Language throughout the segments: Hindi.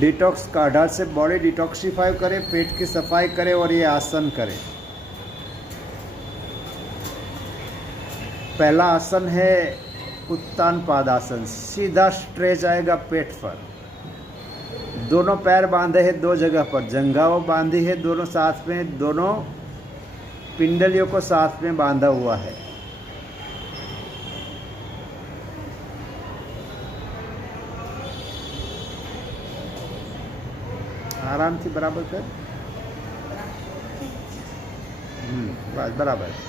डिटॉक्स काढ़ा से बॉडी डिटॉक्सिफाई करे, पेट की सफाई करे और ये आसन करे। पहला आसन है उत्तान पादासन। सीधा स्ट्रेच आएगा पेट पर। दोनों पैर बांधे हैं दो जगह पर, जंघाओं बांधी है दोनों साथ में, दोनों पिंडलियों को साथ में बांधा हुआ है। आराम से बराबर कर। बस बराबर।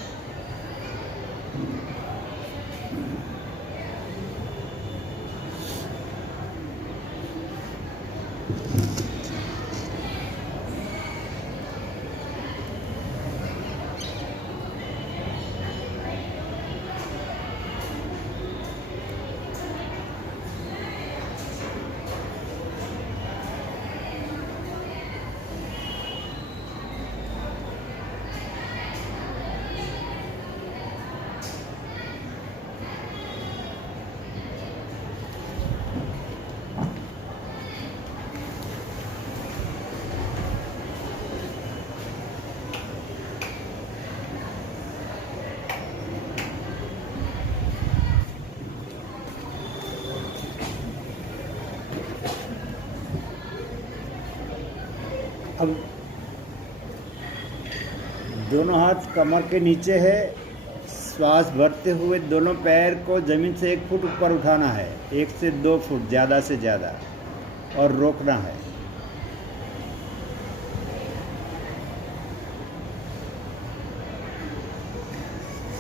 अब दोनों हाथ कमर के नीचे है। श्वास भरते हुए दोनों पैर को जमीन से 1 फुट ऊपर उठाना है, 1 से 2 फुट ज़्यादा से ज़्यादा, और रोकना है।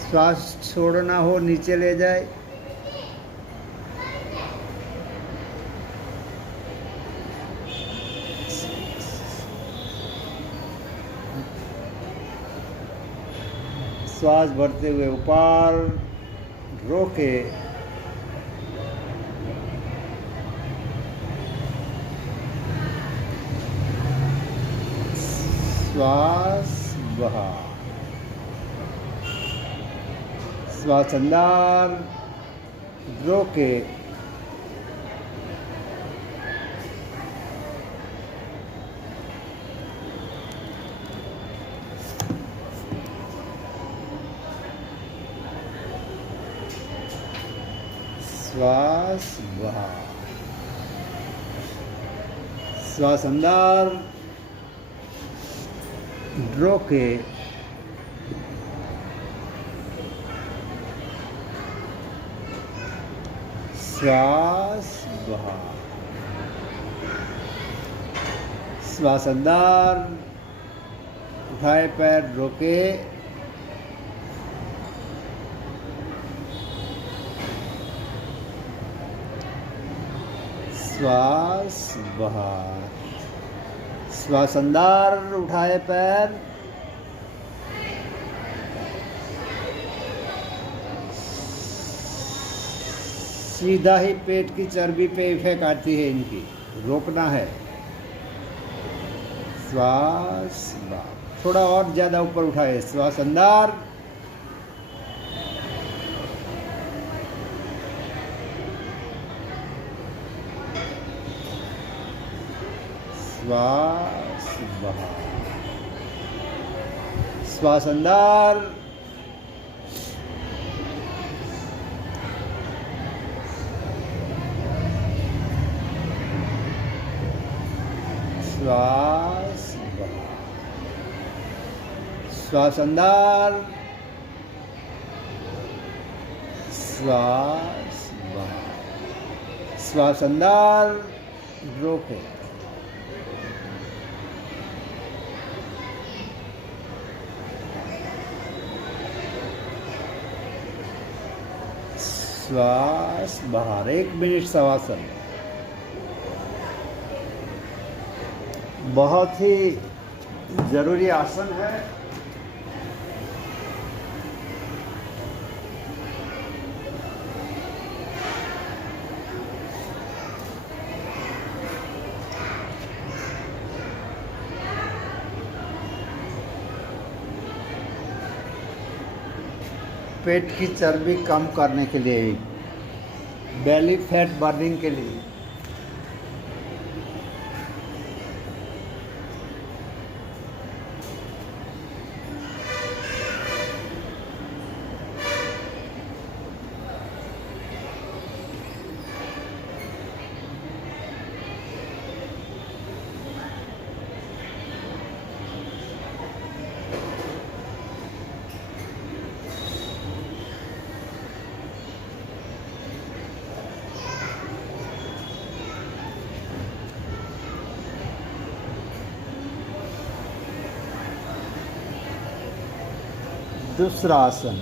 श्वास छोड़ना हो नीचे ले जाए। श्वास भरते हुए ऊपर रोके, श्वास बाहर, श्वास अंदर, रोके, श्वास बाहर, श्वास अंदर, रोके, श्वास बाहर, श्वास अंदर, उठाए पैर, रोके, श्वास बाहर, श्वास अंदर, उठाए पैर, सीधा ही पेट की चर्बी पे इफेक्ट आती है इनकी, रोकना है। श्वास बाहर, थोड़ा और ज़्यादा ऊपर उठाए, श्वास अंदर, श्वास बाहर, श्वास अंदर, श्वास बाहर, श्वास अंदर, श्वास बाहर, श्वास अंदर, रोके, श्वास बाहर। 1 मिनट शवासन। बहुत ही जरूरी आसन है। पेट की चर्बी कम करने के लिए, बेली फैट बर्निंग के लिए। दूसरा आसन,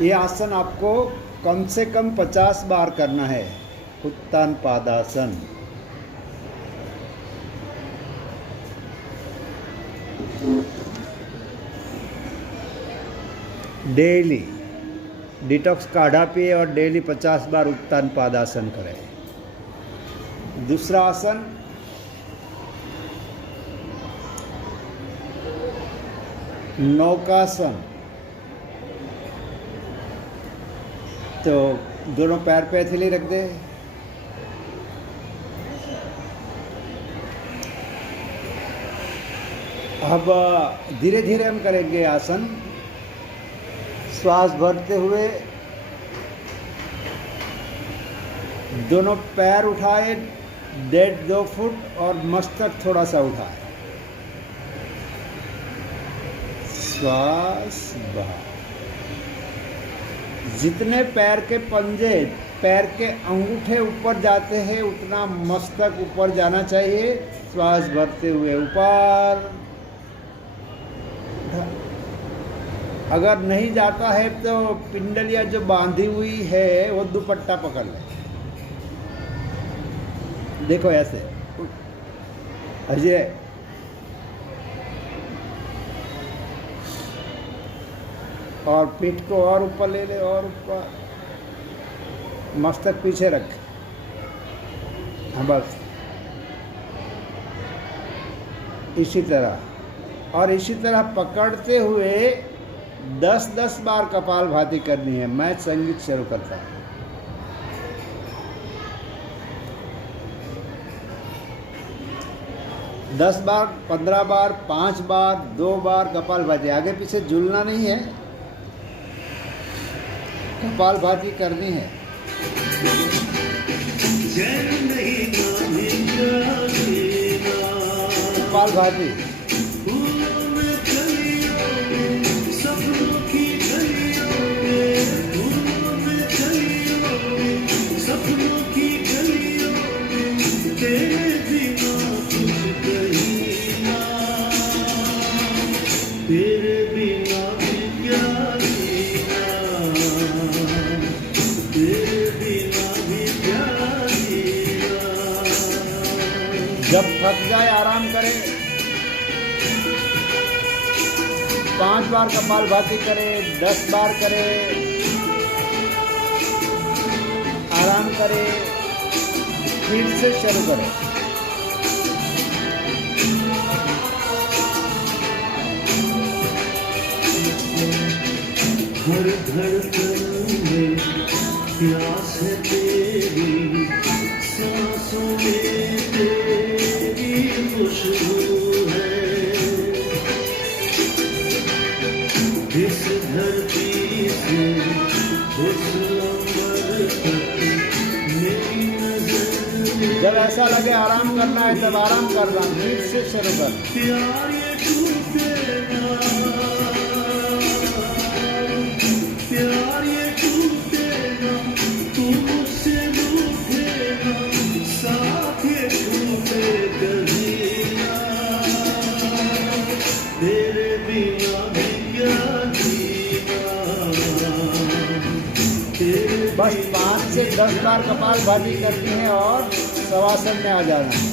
ये आसन आपको कम से कम 50 बार करना है, उत्तान पादासन। डेली डिटॉक्स काढ़ा पिए और डेली 50 बार उत्तान पादासन करें। दूसरा आसन, नौकासन। तो दोनों पैर पे हथेली रख दे, अब धीरे धीरे हम करेंगे आसन। श्वास भरते हुए दोनों पैर उठाए 1.5-2 फुट और मस्तक थोड़ा सा उठाए। श्वास बाहर। जितने पैर के पंजे, पैर के अंगूठे ऊपर जाते हैं उतना मस्तक ऊपर जाना चाहिए। श्वास भरते हुए ऊपर। अगर नहीं जाता है तो पिंडलियाँ जो बांधी हुई है वो दुपट्टा पकड़ ले। देखो ऐसे अजय, और पीठ को और ऊपर ले ले, और ऊपर, मस्तक पीछे रख। हाँ बस इसी तरह, और इसी तरह पकड़ते हुए 10-10 बार कपालभाति करनी है। मैं संगीत शुरू करता हूँ। दस बार, 15 बार, 5 बार, 2 बार कपालभाति। आगे पीछे झूलना नहीं है, कपालभाति करनी है। कपालभाति। जब थक जाए आराम करें। 5 बार कपालभाति करें, 10 बार करें, आराम करें, फिर से शुरू करें। हर धड़कन में प्यास है तेरी, सांसों में तेरी खुशबू है। इस धरती से उस अंबर तक मेरी नजर। जब ऐसा लगे आराम करना है तब आराम करना, फिर से शुरू कर। प्यार ये टूटे ना, प्यार ये टूटे ना, तू मुझसे रूठे ना, साथ ये टूटे कभी ना, तेरे बिना भी क्या जीना, तेरे बस 5 से 10 बार कपालभाति करनी है और शवासन में आ जाना है।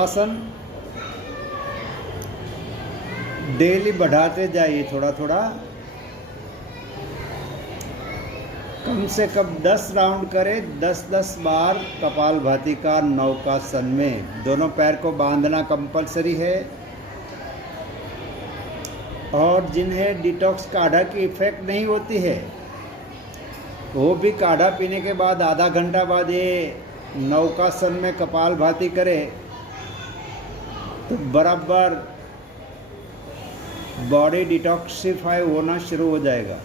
शवासन डेली बढ़ाते जाइए थोड़ा थोड़ा। कम से कम 10 राउंड करें, 10-10 बार कपालभाति का नौकासन में। दोनों पैर को बांधना कंपलसरी है। और जिन्हें डिटॉक्स काढ़ा की इफेक्ट नहीं होती है, वो भी काढ़ा पीने के बाद आधा घंटा बाद ये नौकासन में कपालभाति करे तो बराबर बॉडी डिटॉक्सिफाई होना शुरू हो जाएगा।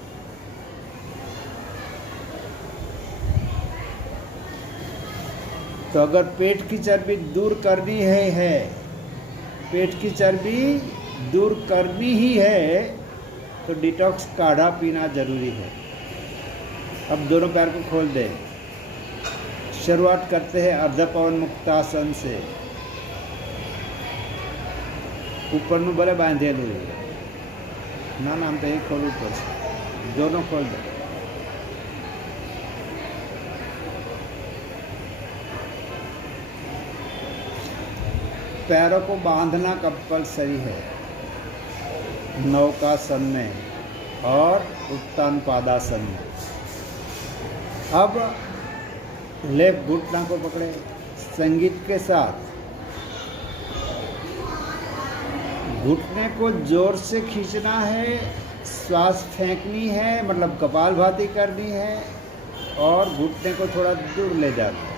तो अगर पेट की चर्बी दूर करनी है पेट की चर्बी दूर करनी ही है तो डिटॉक्स काढ़ा पीना जरूरी है। अब दोनों पैर को खोल दें। शुरुआत करते हैं अर्ध पवन मुक्तासन से। ऊपर नु भले बांधेलू ना हम तो एक खोल ऊपर से दोनों खोल दें। पैरों को बांधना कंपलसरी है नौकासन में और उत्तान पादासन में। अब लेफ्ट घुटना को पकड़े, संगीत के साथ घुटने को जोर से खींचना है, श्वास फेंकनी है, मतलब कपालभाति करनी है और घुटने को थोड़ा दूर ले जाना है।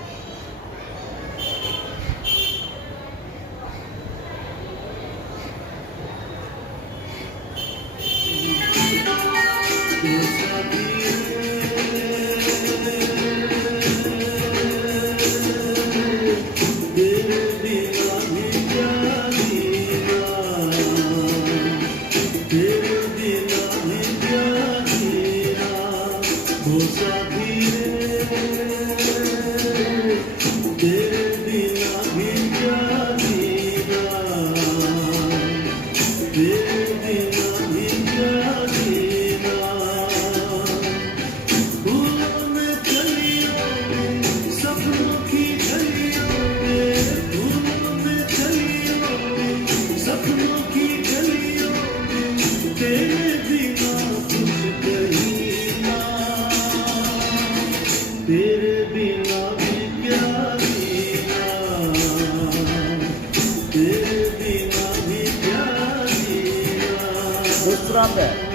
दूसरा पैर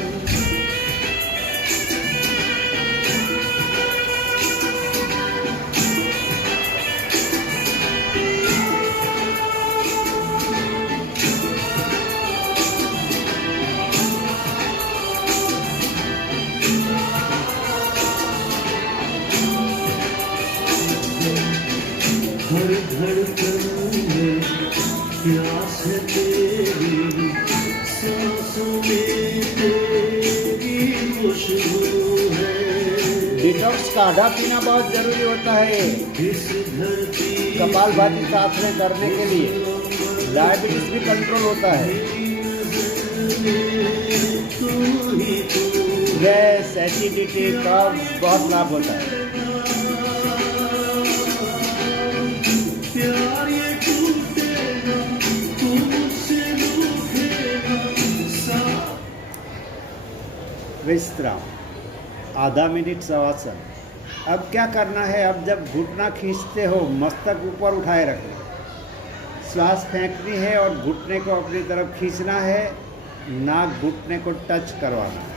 हर धड़कन में प्यास है तेरी, सांसों में तेरी खुशबू है। डिटॉक्स काढ़ा पीना बहुत जरूरी होता है इस धरती कपालभाति साथ में करने के लिए। डायबिटीज भी कंट्रोल होता है, गैस, एसिडिटी, कब्ज बहुत लाभ होता है। प्यार ये टूटेगा, तू मुझसे रूठेगा, साथ विश्राम, आधा मिनट शवासन। अब क्या करना है? अब जब घुटना खींचते हो मस्तक ऊपर उठाए रखना, श्वास फेंकनी है और घुटने को अपनी तरफ खींचना है, नाक घुटने को टच करवाना है।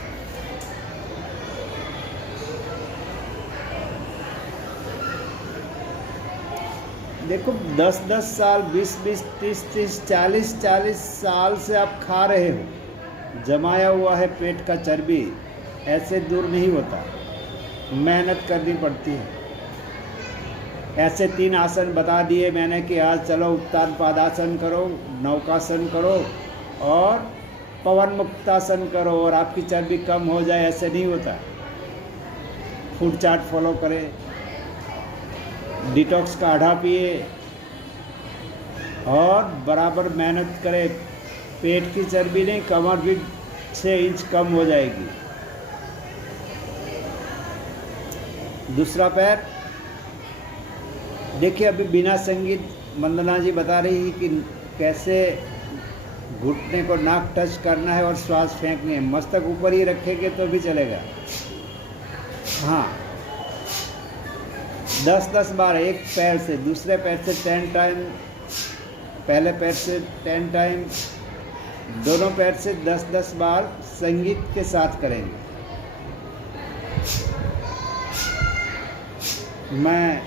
देखो 10-10 साल, 20-20, 30-30, 40-40 साल से आप खा रहे हो, जमाया हुआ है पेट का चर्बी, ऐसे दूर नहीं होता, मेहनत करनी पड़ती है। ऐसे 3 आसन बता दिए मैंने कि आज चलो उत्तान पादासन करो, नौकासन करो और पवन मुक्तासन करो और आपकी चर्बी कम हो जाए, ऐसे नहीं होता। फूड चार्ट फॉलो करें, डिटॉक्स काढ़ा पिए और बराबर मेहनत करें। पेट की चर्बी नहीं, कमर भी 6 इंच कम हो जाएगी। दूसरा पैर देखिए, अभी बिना संगीत वंदना जी बता रही कि कैसे घुटने को नाक टच करना है और श्वास फेंकनी है। मस्तक ऊपर ही रखेंगे तो भी चलेगा। हाँ, 10-10 बार एक पैर से, दूसरे पैर से 10 टाइम, पहले पैर से 10 टाइम, दोनों पैर से 10-10 बार संगीत के साथ करेंगे। मैं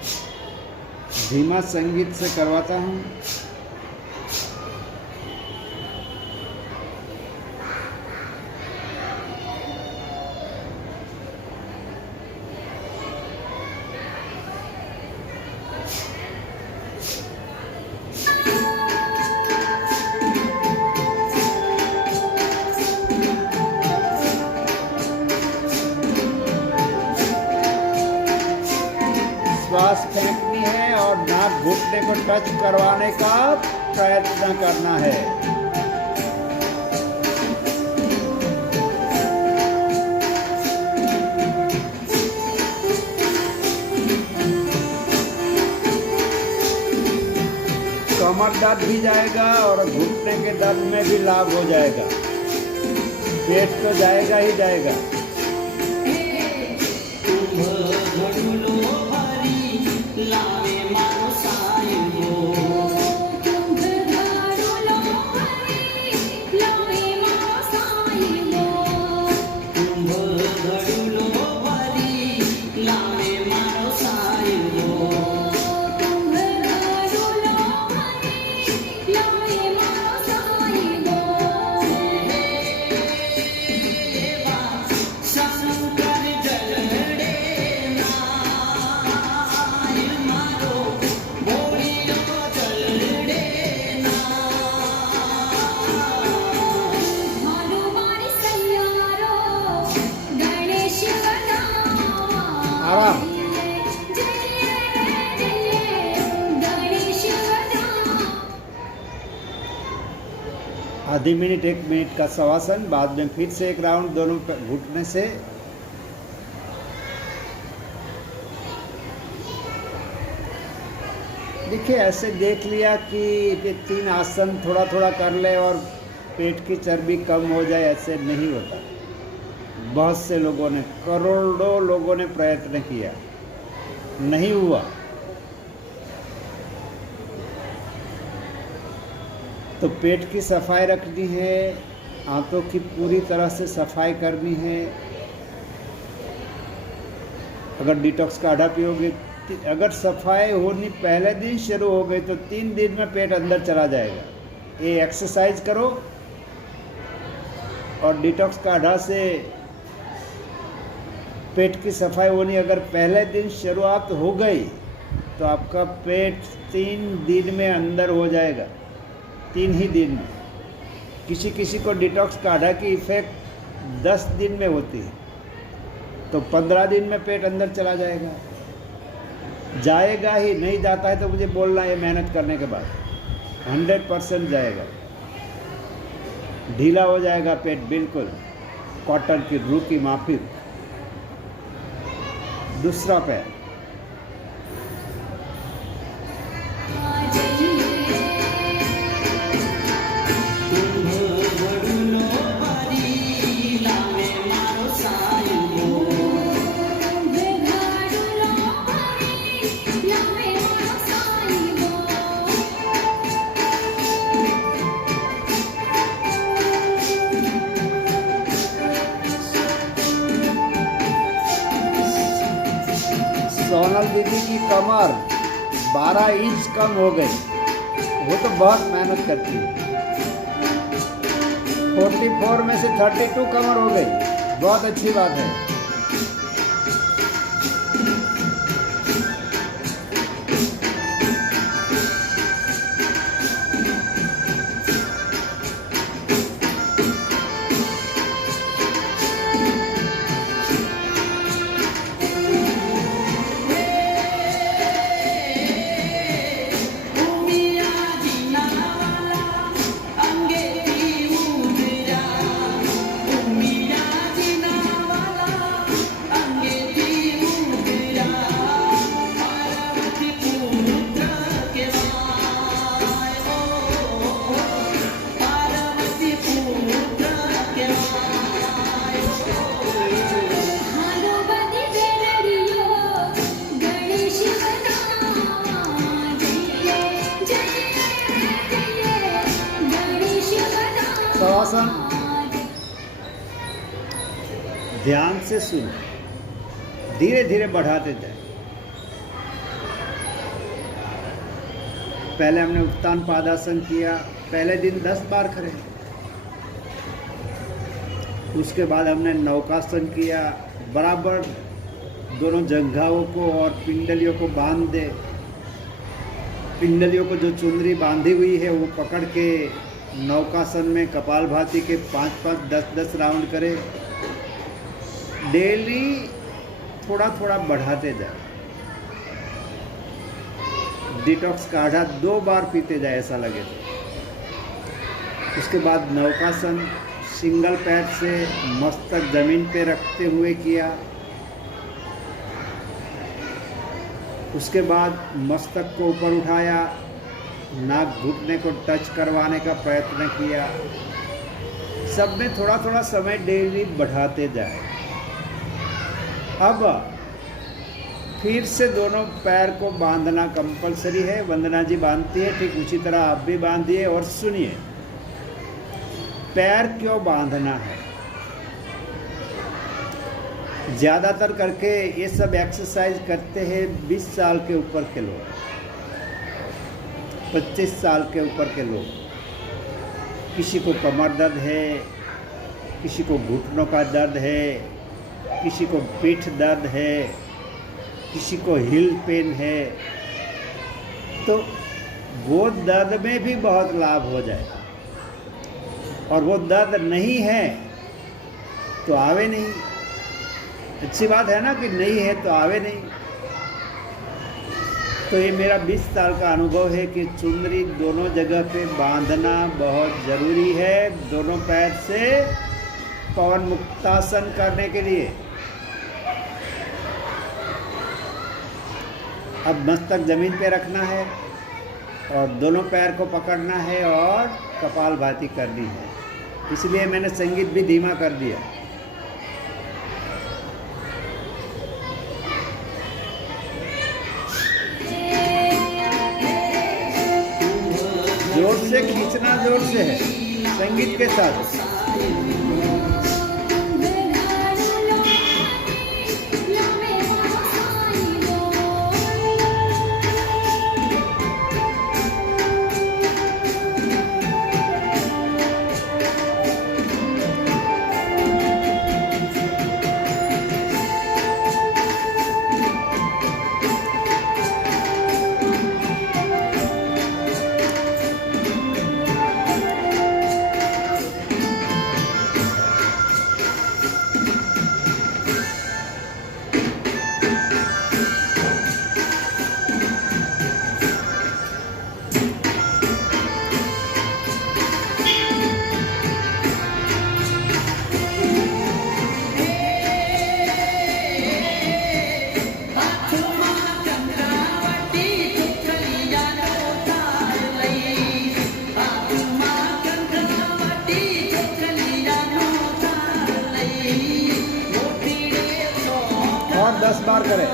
धीमा संगीत से करवाता हूँ। श्वास फेंकनी है और नाक घुटने को टच करवाने का प्रयत्न करना है। कमर दर्द भी जाएगा और घुटने के दर्द में भी लाभ हो जाएगा। पेट तो जाएगा ही जाएगा। आराम। आधी मिनट 1 मिनट का शवासन, बाद में फिर से एक राउंड दोनों घुटने से। देखिए, ऐसे देख लिया कि ये 3 आसन थोड़ा थोड़ा कर ले और पेट की चर्बी कम हो जाए, ऐसे नहीं होता। बहुत से लोगों ने, करोड़ों लोगों ने प्रयत्न किया, नहीं हुआ। तो पेट की सफाई रखनी है, आंतों की पूरी तरह से सफाई करनी है। अगर डिटॉक्स काढ़ा पियोगे, अगर सफाई होनी पहले दिन शुरू हो गई तो 3 दिन में पेट अंदर चला जाएगा। ये एक्सरसाइज करो और डिटॉक्स काढ़ा से पेट की सफाई होनी अगर पहले दिन शुरुआत हो गई तो आपका पेट 3 दिन में अंदर हो जाएगा। 3 ही दिन में। किसी किसी को डिटॉक्स काढ़ा की इफेक्ट 10 दिन में होती है, तो 15 दिन में पेट अंदर चला जाएगा। जाएगा ही, नहीं जाता है तो मुझे बोलना है मेहनत करने के बाद। 100% जाएगा, ढीला हो जाएगा पेट, बिल्कुल कॉटन की रूह की माफिक। दूसरा पैर, सोनल दीदी की कमर 12 इंच कम हो गई। वो तो बहुत मेहनत करती है। 44 में से 32 कमर हो गई, बहुत अच्छी बात है। शवासन ध्यान से सुनो, धीरे धीरे बढ़ाते जाए। पहले हमने उत्तान पादासन किया, पहले दिन 10 बार करें। उसके बाद हमने नौकासन किया, बराबर दोनों जंघाओं को और पिंडलियों को बांध दे। पिंडलियों को जो चुनरी बांधी हुई है वो पकड़ के नौकासन में कपालभाति के 5-5, 10-10 राउंड करें। डेली थोड़ा थोड़ा बढ़ाते जाए। डिटॉक्स काढ़ा 2 बार पीते जाए ऐसा लगे तो। उसके बाद नौकासन सिंगल पैर से मस्तक जमीन पे रखते हुए किया। उसके बाद मस्तक को ऊपर उठाया, नाक घुटने को टच करवाने का प्रयत्न किया। सब में थोड़ा थोड़ा समय डेली बढ़ाते जाए। अब फिर से दोनों पैर को बांधना कंपलसरी है। वंदना जी बांधती है, ठीक उसी तरह आप भी बांधिए। और सुनिए, पैर क्यों बांधना है? ज़्यादातर करके ये सब एक्सरसाइज करते हैं 20 साल के ऊपर के लोग, 25 साल के ऊपर के लोग। किसी को कमर दर्द है, किसी को घुटनों का दर्द है, किसी को पीठ दर्द है, किसी को हिल पेन है। तो वो दर्द में भी बहुत लाभ हो जाएगा। और वो दर्द नहीं है तो आवे नहीं। अच्छी बात है ना कि नहीं है तो आवे नहीं। तो ये मेरा 20 साल का अनुभव है कि चुनरी दोनों जगह पे बांधना बहुत ज़रूरी है, दोनों पैर से पवन मुक्तासन करने के लिए। अब मस्तक जमीन पे रखना है और दोनों पैर को पकड़ना है और कपालभाति करनी है। इसलिए मैंने संगीत भी धीमा कर दिया। जोर से खींचना, जोर से है संगीत के साथ। और 10 बार करें।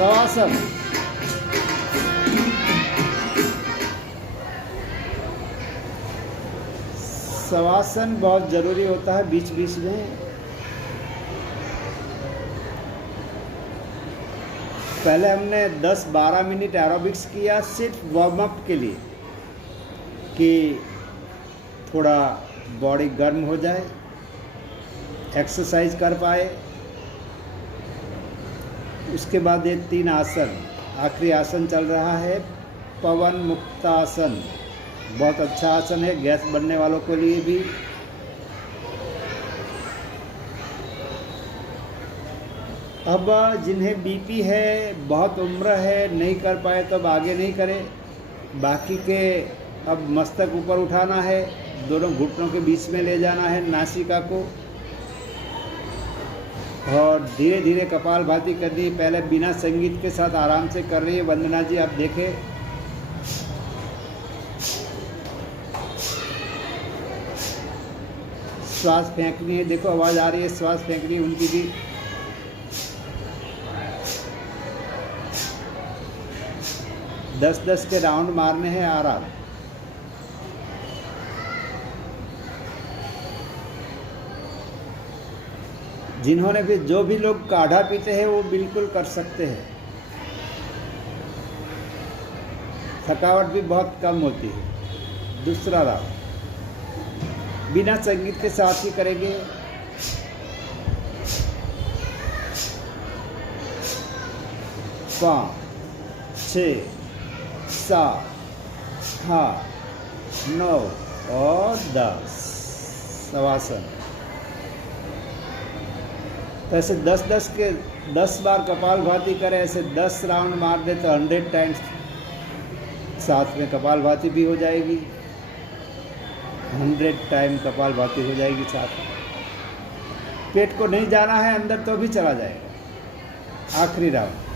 शवासन शवासन बहुत ज़रूरी होता है बीच बीच में। पहले हमने 10-12 मिनट एरोबिक्स किया सिर्फ वार्म अप के लिए कि थोड़ा बॉडी गर्म हो जाए, एक्सरसाइज कर पाए। उसके बाद ये 3 आसन, आखिरी आसन चल रहा है पवन मुक्तासन। बहुत अच्छा आसन है गैस बनने वालों के लिए भी। अब जिन्हें बीपी है, बहुत उम्र है, नहीं कर पाए तो अब आगे नहीं करें। बाकी के अब मस्तक ऊपर उठाना है, दोनों घुटनों के बीच में ले जाना है नासिका को, और धीरे धीरे कपालभाति करनी है। पहले बिना संगीत के साथ आराम से कर रही है वंदना जी, आप देखें। श्वास फेंकनी है, देखो आवाज आ रही है, श्वास फेंकनी है उनकी भी। दस 10 के राउंड मारने हैं आराम। जिन्होंने भी, जो भी लोग काढ़ा पीते हैं वो बिल्कुल कर सकते हैं, थकावट भी बहुत कम होती है। दूसरा राउंड बिना संगीत के साथ ही करेंगे। पाँच, 6, 7, 8, 9 और 10 शवासन। तो ऐसे 10 बार कपालभाति करें, ऐसे 10 राउंड मार दे तो 100 टाइम्स साथ में कपालभाति भी हो जाएगी, 100 टाइम कपालभाति हो जाएगी साथ में। पेट को नहीं जाना है अंदर तो भी चला जाएगा। आखिरी राउंड।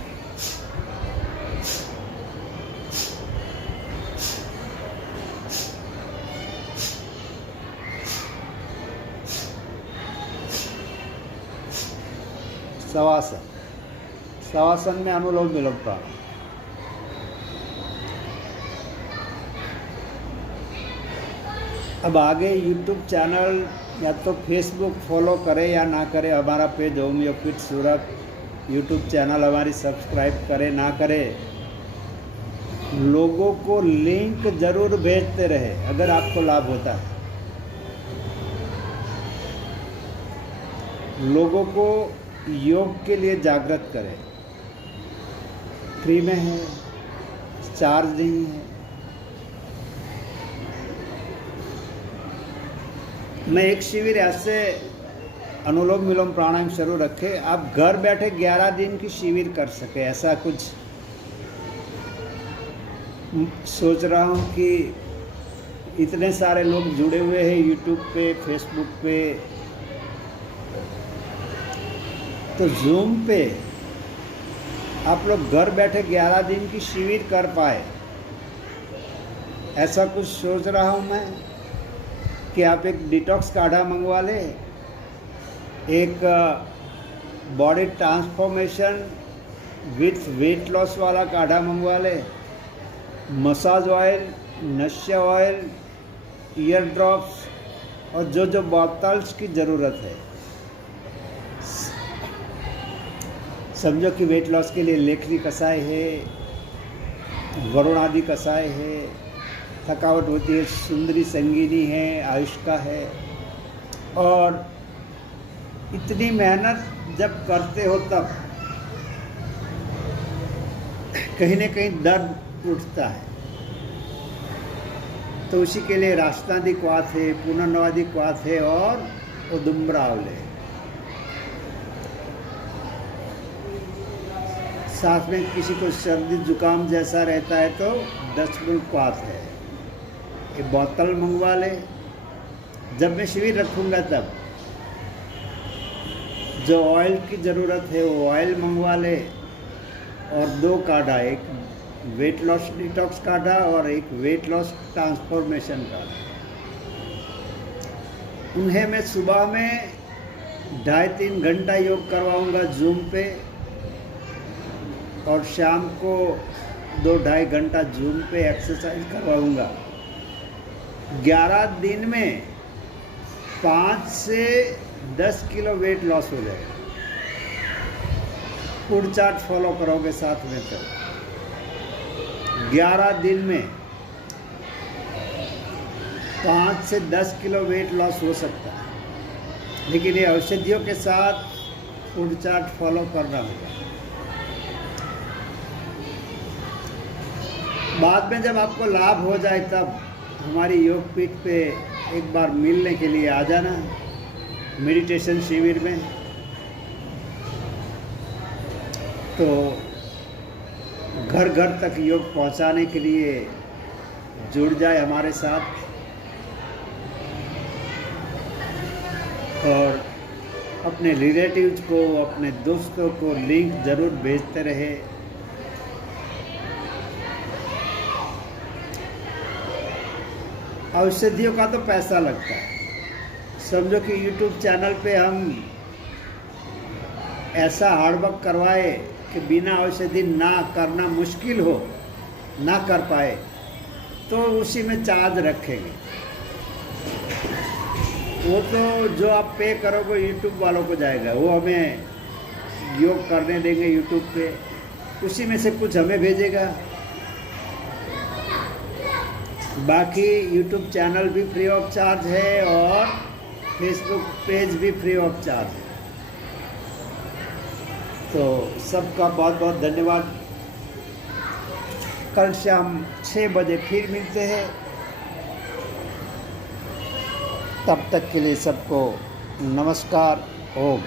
शवासन। शवासन में अनुलोम विलोम प्राणायाम। अब आगे यूट्यूब चैनल या तो फेसबुक फॉलो करें या ना करें, हमारा पेज होम्योपैथ सूरत यूट्यूब चैनल हमारी सब्सक्राइब करें ना करें, लोगों को लिंक जरूर भेजते रहे अगर आपको लाभ होता है। लोगों को योग के लिए जागृत करें। फ्री में है, चार्ज नहीं है। मैं एक शिविर ऐसे अनुलोम विलोम प्राणायाम शुरू रखे, आप घर बैठे 11 दिन की शिविर कर सके, ऐसा कुछ सोच रहा हूँ कि इतने सारे लोग जुड़े हुए हैं यूट्यूब पे, फेसबुक पे, तो जूम पे आप लोग घर बैठे 11 दिन की शिविर कर पाए, ऐसा कुछ सोच रहा हूँ मैं कि आप एक डिटॉक्स काढ़ा मंगवा ले, एक body transformation with weight loss वाला काढ़ा मंगवा ले, मसाज ऑयल, नश्य ऑयल, ईयर ड्रॉप्स और जो जो बॉटल्स की ज़रूरत है। समझो कि वेट लॉस के लिए लेखनी कषाय है, वरुण आदि कषाय है, थकावट होती है सुंदरी संगीनी है, आयुष्का है। और इतनी मेहनत जब करते हो तब कहीं न कहीं दर्द उठता है, तो उसी के लिए राष्ट्रादि क्वाथ है, पुनर्नवादि क्वाथ है और उदुम्बरावल है। साथ में किसी को सर्दी जुकाम जैसा रहता है तो 10 क्वाथ है, ये बोतल मंगवा ले। जब मैं शिविर रखूँगा तब जो ऑयल की ज़रूरत है वो ऑयल मंगवा ले, और 2 काढ़ा, एक वेट लॉस डिटॉक्स काढ़ा और एक वेट लॉस ट्रांसफॉर्मेशन काढ़ा। उन्हें मैं सुबह में 2.5-3 घंटा योग करवाऊँगा जूम पे, और शाम को 2-2.5 घंटा जूम पे एक्सरसाइज करवाऊँगा। 11 दिन में 5 से 10 किलो वेट लॉस हो जाएगा। फूड चार्ट फॉलो करोगे साथ में तो 11 दिन में 5 से 10 किलो वेट लॉस हो सकता है, लेकिन ये औषधियों के साथ फूड चार्ट फॉलो करना होगा। बाद में जब आपको लाभ हो जाए तब हमारी योगपीठ पे एक बार मिलने के लिए आ जाना मेडिटेशन शिविर में। तो घर घर तक योग पहुंचाने के लिए जुड़ जाए हमारे साथ और अपने रिलेटिव्स को, अपने दोस्तों को लिंक ज़रूर भेजते रहे। औषधियों का तो पैसा लगता है। समझो कि YouTube चैनल पे हम ऐसा हार्डवर्क करवाए कि बिना औषधि ना करना मुश्किल हो, ना कर पाए, तो उसी में चार्ज रखेंगे। वो तो जो आप पे करोगे YouTube वालों को जाएगा, वो हमें योग करने देंगे YouTube पे, उसी में से कुछ हमें भेजेगा। बाकी YouTube चैनल भी फ्री ऑफ चार्ज है और Facebook पेज भी फ्री ऑफ चार्ज है। तो सबका बहुत बहुत धन्यवाद। कल शाम 6 बजे फिर मिलते हैं। तब तक के लिए सबको नमस्कार। ओम।